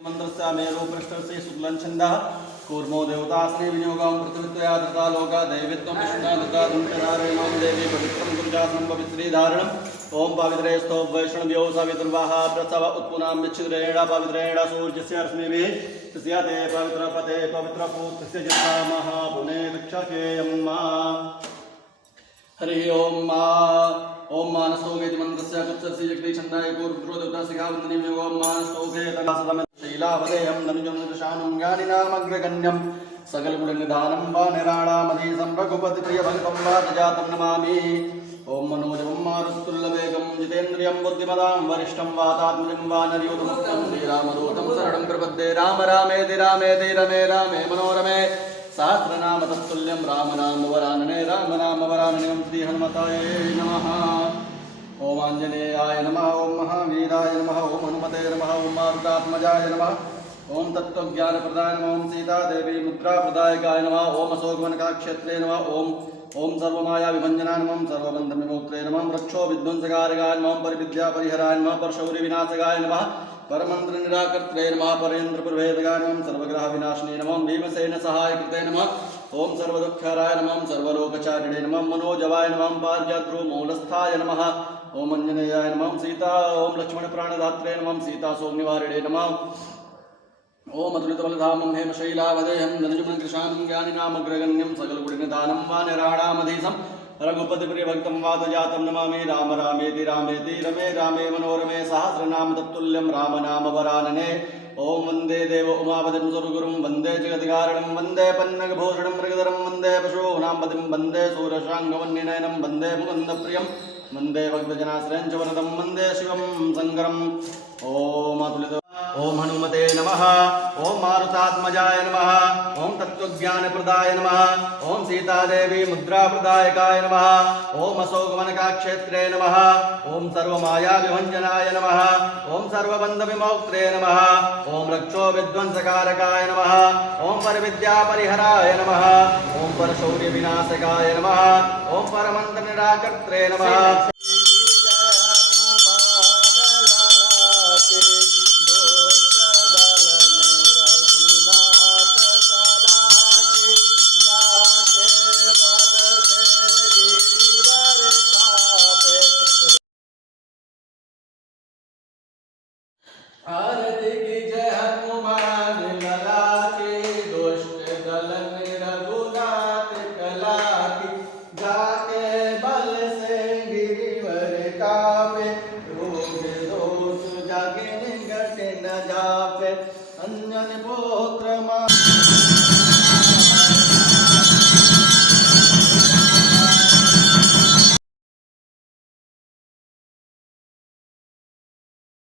मंत्रस्यामेरो पृष्ठस्य शुक्लं छन्दः कूर्मो देवतास्ने विनियोगं पृथ्वीत्वया धृता लोका दैवित्वं विष्णुना धृता धुन्तधारयमां देवी पवित्रं गुरुजासनं पवित्रीधारणम् ओम पवित्रे स्तोम वैष्णव्यो सवितुर्वाहा प्रसव उत्पुनां विच्छिद्रेण पवित्रेण सूर्यस्य रश्मिभिः तस्य ते पवित्रपते पवित्रपुत्रस्य जन्मः पुने दक्षकेयम्मा हरि ओम ओम मानसोगेति मंत्रस्य कुत्सस्य जगति छन्दाय गुरुद्रो देवता शिखावन्दने ओम मानसोगे तनासदम शीलावदेयं ननुजनुदशानं ज्ञानिनामग्रगण्यं सकलगुणनिधानं वा निराणामधीशं रघुपति प्रियभक्तं वा जातं नमामि ओम मनोजवं मारुतुल्लवेगं जितेन्द्रियं बुद्धिमतां वरिष्ठं वातात्मजं वानरयूतमुक्तं श्रीरामदूतं शरणं प्रपद्ये राम रामेति रामेति रमे रामे मनोरमे सहस्रनाम तत्तुल्यं रामनाम वरानने श्री हनुमताय नमः ओम आंजनेयाय नमः ओम महावीराय नमः ओम हनुमते नमः ओम मारुतात्मजाय नमः ओम तत्त्वज्ञानप्रदाय नमः ओम सीतादेवी मुद्राप्रदायकाय नमः ओम अशोकवनकाक्षेत्रे नमः ओम सर्वमाया विभंजनाय नमः सर्वबन्धविमोक्त्रे नमः रक्षो विध्वंसकारकाय नमः परिविद्यापरिहराय नमः परशौर्यविनाशकाय नमः परमंत्र निराकर्त्रे नमः परेन्द्र प्रभेदगाय नमः सर्वग्रह विनाशिने नमः भीमसेन सहायकृते नमः ओम सर्वदुःखहराय नमः सर्वलोकचारिणे नमः मनोजवाय नमः पार्याद्रो मूलस्थाय नमः ओम अंजनेयाय नमः सीता ओम लक्ष्मण प्राणदात्रे नमः सीता सोमनिवारिणे नमः ओम अतुलितबलधामं हेमशैलावदेहं धनुजमनकृशानं ज्ञानिनामग्रगण्यं सकलगुणनिधानं वा निराणामधीशं रघुपतिप्रियभक्तं वातजातं नमामि राम रामेति रामेति रमे रामे मनोरमे सहस्रनाम तत्तुल्यं रामनामवरानने ओम वंदे देव उमापतिं सुरगुरुं वंदे जगद्कारणं वंदे पन्नगभूषणं मृगधरं वंदे पशूनां पतिं वंदे सूरशाङ्गवन्यनयनं वंदे मुकुन्दप्रियं वंदे भक्तजनाश्रयं च वरदं वंदे शिवं शङ्करम् ओम अतुलित ओम हनुमते नमः ओम मारुतात्मजाय नमः ओम तत्त्वज्ञानप्रदाय नमः ओम सीतादेवी मुद्राप्रदायकाय नमः ओम अशोकवनकाक्षेत्रे नमः ओम सर्वमाया विभंजनाय नमः ओम सर्वबन्धविमोक्त्रे नमः ओम रक्षो विध्वंसकारकाय नमः ओम परविद्यापरिहराय नमः ओम परशौर्यविनाशकाय नमः ओम परमन्त्रनिराकर्त्रे नमः आरती की जय हनुमान लला की दुष्ट दलन रघुनाथ कला की जाके बल से गिरिवर कापे रोग दोष जागे निकट न जापे अंजन पुत्र मा